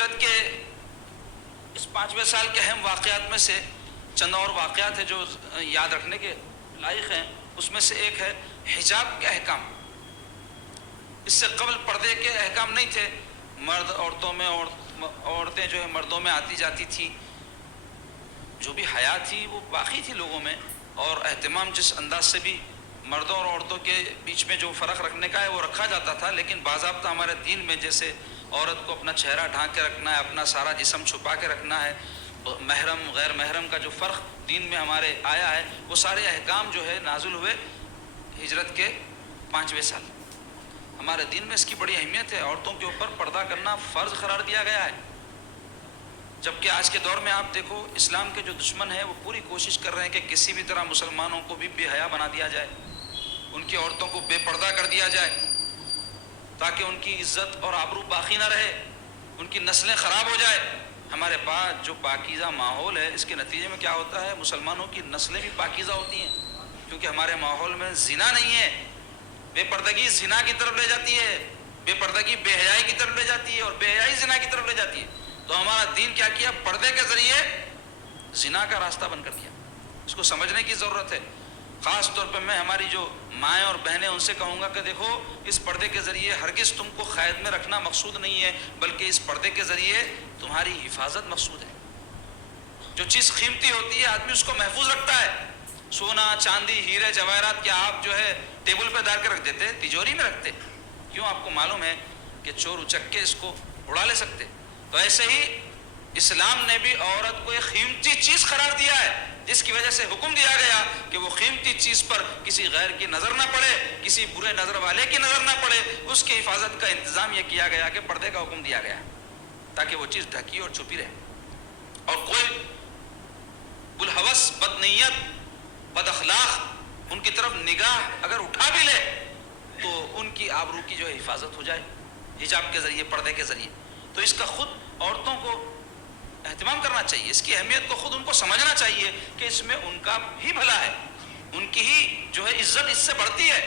ہجرت کے اس 5ویں سال کے اہم واقعات میں سے چند اور واقعات ہیں جو یاد رکھنے کے لائق ہیں. اس میں سے ایک ہے حجاب کے احکام. اس سے قبل پردے کے احکام نہیں تھے. مرد عورتوں میں عورتیں جو ہے مردوں میں آتی جاتی تھی. جو بھی حیا تھی وہ باقی تھی لوگوں میں, اور اہتمام جس انداز سے بھی مردوں اور عورتوں کے بیچ میں جو فرق رکھنے کا ہے وہ رکھا جاتا تھا. لیکن باضابطہ ہمارے دین میں جیسے عورت کو اپنا چہرہ ڈھانک کے رکھنا ہے, اپنا سارا جسم چھپا کے رکھنا ہے, محرم غیر محرم کا جو فرق دین میں ہمارے آیا ہے, وہ سارے احکام جو ہے نازل ہوئے ہجرت کے 5ویں سال. ہمارے دین میں اس کی بڑی اہمیت ہے. عورتوں کے اوپر پردہ کرنا فرض قرار دیا گیا ہے. جبکہ آج کے دور میں آپ دیکھو اسلام کے جو دشمن ہیں وہ پوری کوشش کر رہے ہیں کہ کسی بھی طرح مسلمانوں کو بھی بے حیا بنا دیا جائے, ان کی عورتوں کو بے پردہ کر دیا جائے, تاکہ ان کی عزت اور آبرو باقی نہ رہے, ان کی نسلیں خراب ہو جائے. ہمارے پاس جو پاکیزہ ماحول ہے اس کے نتیجے میں کیا ہوتا ہے, مسلمانوں کی نسلیں بھی پاکیزہ ہوتی ہیں, کیونکہ ہمارے ماحول میں زنا نہیں ہے. بے پردگی زنا کی طرف لے جاتی ہے, بے پردگی بے حیائی کی طرف لے جاتی ہے, اور بے حیائی زنا کی طرف لے جاتی ہے. تو ہمارا دین کیا کیا, پردے کے ذریعے زنا کا راستہ بند کر دیا. اس کو سمجھنے کی ضرورت ہے. خاص طور پہ میں ہماری جو مائیں اور بہنیں ان سے کہوں گا کہ دیکھو اس پردے کے ذریعے ہرگز تم کو قید میں رکھنا مقصود نہیں ہے, بلکہ اس پردے کے ذریعے تمہاری حفاظت مقصود ہے. جو چیز قیمتی ہوتی ہے آدمی اس کو محفوظ رکھتا ہے. سونا چاندی ہیرے جواہرات کیا آپ جو ہے ٹیبل پہ ڈال کے رکھ دیتے, تجوری میں رکھتے؟ کیوں؟ آپ کو معلوم ہے کہ چور اچک کے اس کو اڑا لے سکتے. تو ایسے ہی اسلام نے بھی عورت کو ایک قیمتی چیز قرار دیا ہے, جس کی وجہ سے حکم دیا گیا کہ وہ قیمتی چیز پر کسی غیر کی نظر نہ پڑے, کسی برے نظر والے کی نظر نہ پڑے. اس کی حفاظت کا انتظام یہ کیا گیا کہ پردے کا حکم دیا گیا تاکہ وہ چیز ڈھکی اور چھپی رہے. اور کوئی بلحوث بد نیت بد اخلاق ان کی طرف نگاہ اگر اٹھا بھی لے تو ان کی آبرو کی جو ہے حفاظت ہو جائے حجاب کے ذریعے, پردے کے ذریعے. تو اس کا خود عورتوں کو اہتمام کرنا چاہیے, اس کی اہمیت کو خود ان کو سمجھنا چاہیے کہ اس میں ان کا ہی بھلا ہے, ان کی ہی جو ہے عزت اس سے بڑھتی ہے.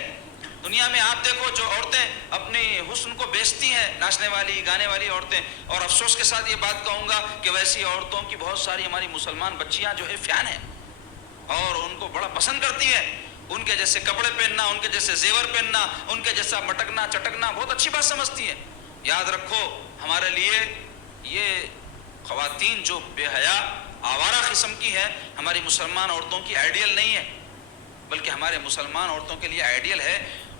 دنیا میں آپ دیکھو جو عورتیں اپنی حسن کو بیچتی ہیں, ناچنے والی گانے والی عورتیں, اور افسوس کے ساتھ یہ بات کہوں گا کہ ویسی عورتوں کی بہت ساری ہماری مسلمان بچیاں جو ہے فین ہیں اور ان کو بڑا پسند کرتی ہیں. ان کے جیسے کپڑے پہننا, ان کے جیسے زیور پہننا, ان کے جیسا مٹکنا چٹکنا بہت اچھی بات سمجھتی ہیں. یاد رکھو ہمارے لیے یہ خواتین جو بے حیا آوارہ قسم کی ہے ہماری مسلمان عورتوں کی آئیڈیل نہیں ہے, بلکہ ہمارے مسلمان عورتوں کے لیے آئیڈیل ہے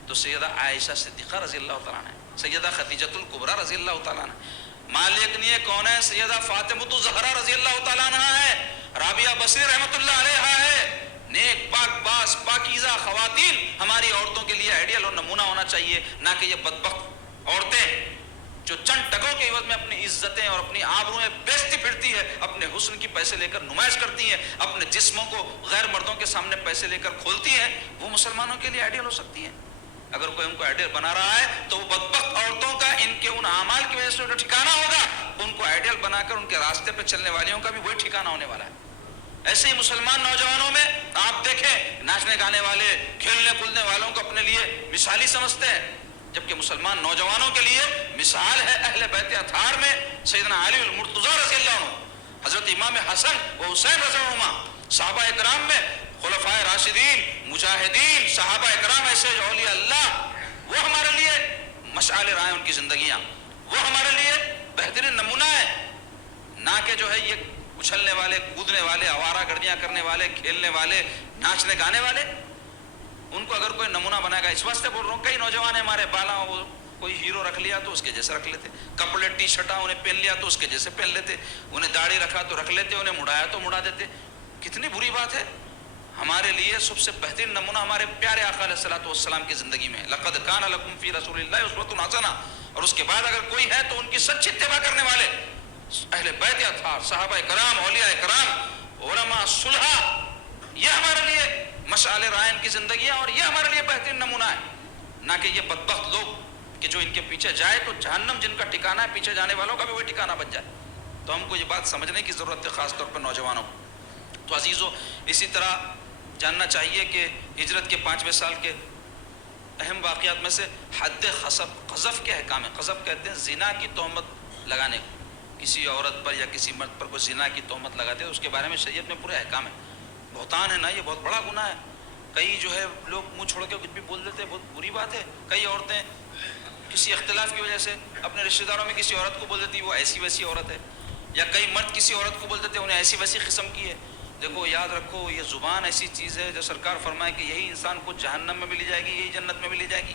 تو سیدہ عائشہ صدیقہ رضی اللہ تعالیٰ عنہ, سیدہ خدیجۃ الکبریٰ رضی اللہ تعالیٰ عنہ. ماں لیکنی کون ہے؟ سیدہ فاطمۃ الزہرا رضی اللہ تعالیٰ عنہ ہے, رابعہ بصری رحمۃ اللہ علیہا ہے. نیک پاک باس پاکیزہ خواتین ہماری عورتوں کے لیے آئیڈیل اور نمونہ ہونا چاہیے, نہ کہ یہ بدبخت عورتیں جو چند ٹکوں کے عوض میں اپنی عزتیں اور اپنی آبروئیں بیچتی پھرتی ہے, اپنے حسن کی پیسے لے کر نمائش کرتی ہیں, اپنے جسموں کو غیر مردوں کے سامنے پیسے لے کر کھولتی ہیں. وہ مسلمانوں کے لیے آئیڈیل ہو سکتی ہیں. اگر کوئی ان کو آئیڈیل بنا رہا ہے تو وہ بدبخت عورتوں کا ان کے ان اعمال کی وجہ سے جو ٹھکانہ ہوگا, ان کو آئیڈیل بنا کر ان کے راستے پہ چلنے والیوں کا بھی وہی ٹھکانہ ہونے والا ہے. ایسے ہی مسلمان نوجوانوں میں آپ دیکھیں ناچنے گانے والے کھیلنے کودنے والوں کو اپنے لیے مثالی سمجھتے ہیں, جبکہ مسلمان نوجوانوں کے لیے مثال ہے اہل بیت اطہار میں سیدنا علی المرتضیٰ رضی اللہ عنہ, حضرت امام حسن و حسین رضی اللہ عنہما, صحابہ اکرام میں خلفائے راشدین, مجاہدین, صحابہ اکرام ایسے جو اولیاء اللہ, وہ ہمارے لیے مشعل راہ ان کی زندگیاں, وہ ہمارے لیے بہترین نمونہ ہے. نہ کہ جو ہے یہ اچھلنے والے کودنے والے آوارہ گردیاں کرنے والے کھیلنے والے ناچنے گانے والے. ان کو اگر کوئی نمونہ بنائے گا, اس واسطے بول رہا ہوں کئی نوجوان ہمارے بالا وہ کوئی ہیرو رکھ لیا تو اس کے جیسے رکھ لیتے, کپڑے ٹی شرٹاں انہیں پہن لیا تو اس کے جیسے پہن لیتے, انہیں داڑھی رکھا تو رکھ لیتے, انہیں مڑایا تو مڑا دیتے. کتنی بری بات ہے. ہمارے لیے سب سے بہترین نمونہ ہمارے پیارے آقا علیہ الصلوۃ والسلام کی زندگی میں لقد کان لکم فی رسول اللہ اسوۃ حسنہ, اور اس کے بعد اگر کوئی ہے تو ان کی سچی اتباع کرنے والے اہل بیت اطہار, صحابہ کرام, اولیاء کرام, علماء, صلحاء, یہ ہمارے لیے مشعل رائن کی زندگیاں اور یہ ہمارے لیے بہترین نمونہ ہے. نہ کہ یہ بدبخت لوگ کہ جو ان کے پیچھے جائے تو جہنم جن کا ٹھکانہ ہے, پیچھے جانے والوں کا بھی وہی ٹھکانہ بن جائے. تو ہم کو یہ بات سمجھنے کی ضرورت ہے, خاص طور پر نوجوانوں. تو عزیزو, اسی طرح جاننا چاہیے کہ ہجرت کے 5ویں سال کے اہم واقعات میں سے حد قذف کے احکام ہیں. قذف کہتے ہیں زنا کی تہمت لگانے کو, کسی عورت پر یا کسی مرد پر کوئی زنا کی تہمت لگاتے ہیں اس کے بارے میں شریعت میں پورے احکام ہے. بہتان ہے نا, یہ بہت بڑا گناہ ہے. کئی جو ہے لوگ منہ چھوڑ کے کچھ بھی بول دیتے ہیں, بہت بری بات ہے. کئی عورتیں کسی اختلاف کی وجہ سے اپنے رشتہ داروں میں کسی عورت کو بول دیتی وہ ایسی ویسی عورت ہے, یا کئی مرد کسی عورت کو بول دیتے انہیں ایسی ویسی قسم کی ہے. دیکھو یاد رکھو, یہ زبان ایسی چیز ہے جو سرکار فرمائے کہ یہی انسان کو جہنم میں بھی لے جائے گی, یہی جنت میں بھی لے جائے گی.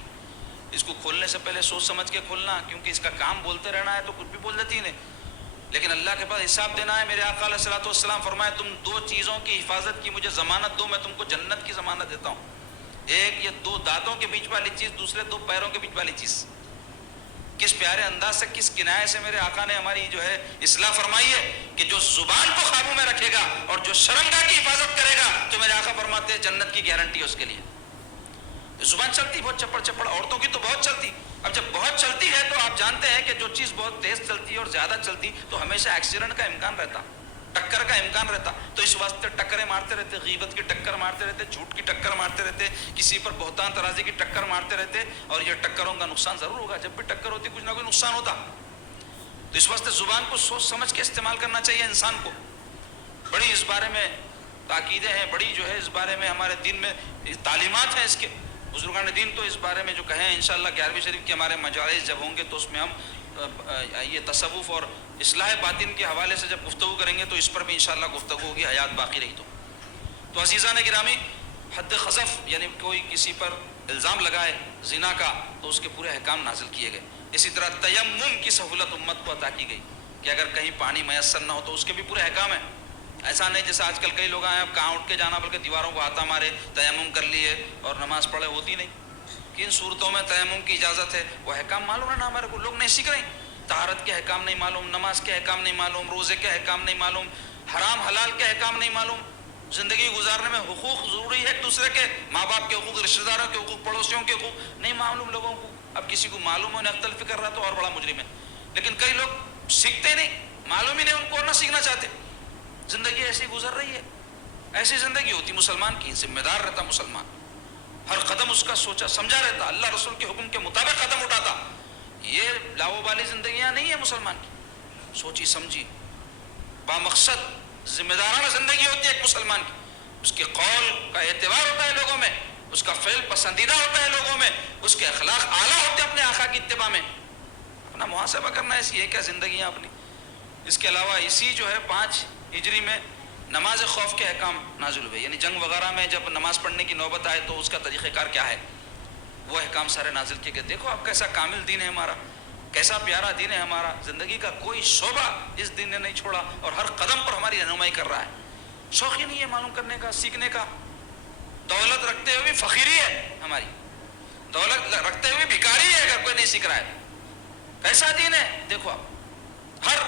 اس کو کھولنے سے پہلے سوچ سمجھ کے کھولنا, کیونکہ اس کا کام بولتے رہنا ہے تو کچھ بھی بول دیتی انہیں. لیکن اللہ کے پاس حساب دینا ہے. میرے آقا علیہ الصلوۃ والسلام فرمائے تم دو چیزوں کی حفاظت کی مجھے ضمانت دو, میں تم کو جنت کی ضمانت دیتا ہوں. ایک یہ دو دانتوں کے بیچ والی چیز, دوسرے دو پیروں کے بیچ والی چیز. کس پیارے انداز سے, کس کنایے سے میرے آقا نے ہماری جو ہے اصلاح فرمائی ہے کہ جو زبان کو قابو میں رکھے گا اور جو شرمگاہ کی حفاظت کرے گا تو میرے آقا فرماتے ہیں جنت کی گارنٹی ہے اس کے لیے. زبان چلتی بہت چپڑ چپڑ, عورتوں کی تو بہت چلتی. اب جب بہت چلتی ہے تو آپ جانتے ہیں کہ جو چیز بہت تیز چلتی ہے اور زیادہ چلتی تو ہمیشہ ایکسیڈنٹ کا امکان رہتا, ٹکر کا امکان رہتا. تو اس واسطے ٹکریں مارتے رہتے, غیبت کی ٹکر مارتے رہتے, جھوٹ کی ٹکر مارتے رہتے, کسی پر بہتان ترازی کی ٹکر مارتے رہتے. اور یہ ٹکروں کا نقصان ضرور ہوگا, جب بھی ٹکر ہوتی کچھ نہ کوئی نقصان ہوتا. تو اس واسطے زبان کو سوچ سمجھ کے استعمال کرنا چاہیے انسان کو. بڑی اس بارے میں تاکیدیں ہیں, بڑی جو ہے اس بارے میں ہمارے دین میں تعلیمات ہیں. اس کے بزرگان دین تو اس بارے میں جو کہیں انشاءاللہ 11ویں شریف کے ہمارے مجالس جب ہوں گے تو اس میں ہم یہ تصوف اور اصلاح باطن کے حوالے سے جب گفتگو کریں گے تو اس پر بھی انشاءاللہ گفتگو ہوگی, حیات باقی رہی تو عزیزان گرامی, حد قذف یعنی کوئی کسی پر الزام لگائے زنا کا تو اس کے پورے احکام نازل کیے گئے. اسی طرح تیمم کی سہولت امت کو عطا کی گئی کہ اگر کہیں پانی میسر نہ ہو تو اس کے بھی پورے احکام ہیں. ایسا نہیں جیسے آج کل کئی لوگ آئے اب کہاں اٹھ کے جانا بلکہ دیواروں کو ہاتھا مارے, تیمم کر لیے اور نماز پڑھے, ہوتی نہیں. کن صورتوں میں تیمم کی اجازت ہے وہ احکام معلوم ہے نا ہمارے کو, لوگ نہیں سیکھ رہے. طہارت کے احکام نہیں معلوم, نماز کے احکام نہیں معلوم, روزے کے احکام نہیں معلوم, حرام حلال کے احکام نہیں معلوم. زندگی گزارنے میں حقوق ضروری ہے ایک دوسرے کے, ماں باپ کے حقوق, رشتہ داروں کے حقوق, پڑوسیوں کے حقوق نہیں معلوم لوگوں کو. اب کسی کو معلوم ہونے اختل فکر رہا تو اور بڑا مجرم ہے. لیکن کئی لوگ سیکھتے نہیں, معلوم ہی نہیں ان کو, نہ سیکھنا چاہتے. زندگی ایسی گزر رہی ہے. ایسی زندگی ہوتی مسلمان کی, ذمہ دار رہتا مسلمان, ہر قدم اس کا سوچا سمجھا رہتا, اللہ رسول کے حکم کے مطابق قدم اٹھاتا. یہ لاوبالی زندگیاں نہیں ہے مسلمان کی, سوچی سمجھی بامقصد ذمہ دارانہ زندگی ہوتی ہے ایک مسلمان کی. اس کے قول کا اعتبار ہوتا ہے لوگوں میں, اس کا فعل پسندیدہ ہوتا ہے لوگوں میں, اس کے اخلاق اعلیٰ ہوتے ہیں اپنے آقا کی اتباع میں. اپنا محاسبہ کرنا ہے, ایسی ہے کیا زندگیاں اپنی. اس کے علاوہ اسی جو ہے 5 ہجری میں نماز خوف کے احکام نازل ہوئے, یعنی جنگ وغیرہ میں جب نماز پڑھنے کی نوبت آئے تو اس کا طریقہ کار کیا ہے, وہ احکام سارے نازل کیے گئے. دیکھو اب کیسا کامل دین ہے ہمارا, کیسا پیارا دین ہے ہمارا. زندگی کا کوئی شعبہ اس دین نے نہیں چھوڑا اور ہر قدم پر ہماری رہنمائی کر رہا ہے. شوق ہی نہیں ہے معلوم کرنے کا, سیکھنے کا. دولت رکھتے ہوئے بھی فقیری ہے ہماری, دولت رکھتے ہوئے بھکاری ہے اگر کوئی نہیں سیکھ رہا ہے. کیسا دین ہے دیکھو آپ, ہر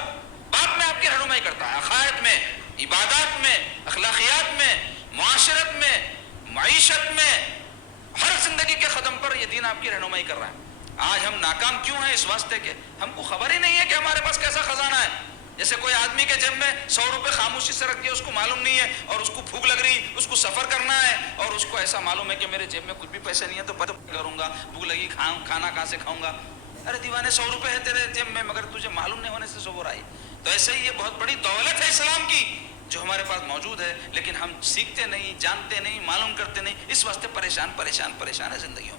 بات میں آپ کی رہنمائی کرتا ہے, عقائد میں, عبادات میں, اخلاقیات میں, معاشرت میں, معیشت میں, ہر زندگی کے قدم پر یہ دین آپ کی رہنمائی کر رہا ہے. آج ہم ناکام کیوں ہیں, اس واسطے کہ ہم کو خبر ہی نہیں ہے کہ ہمارے پاس کیسا خزانہ ہے. جیسے کوئی آدمی کے جیب میں 100 روپے خاموشی سے رکھ دیا, اس کو معلوم نہیں ہے اور اس کو بھوک لگ رہی, اس کو سفر کرنا ہے اور اس کو ایسا معلوم ہے کہ میرے جیب میں کچھ بھی پیسے نہیں ہے تو پتہ کروں گا, بھوک لگی کھانا کہاں سے کھاؤں گا. ارے دیوانے 100 روپے ہے تیرے جیب میں مگر تجھے معلوم نہیں ہونے سے سو رہا ہے. تو ایسے ہی یہ بہت بڑی دولت ہے اسلام کی جو ہمارے پاس موجود ہے, لیکن ہم سیکھتے نہیں, جانتے نہیں, معلوم کرتے نہیں. اس واسطے پریشان ہے زندگیوں.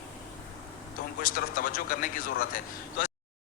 تو ہم کو اس طرف توجہ کرنے کی ضرورت ہے. تو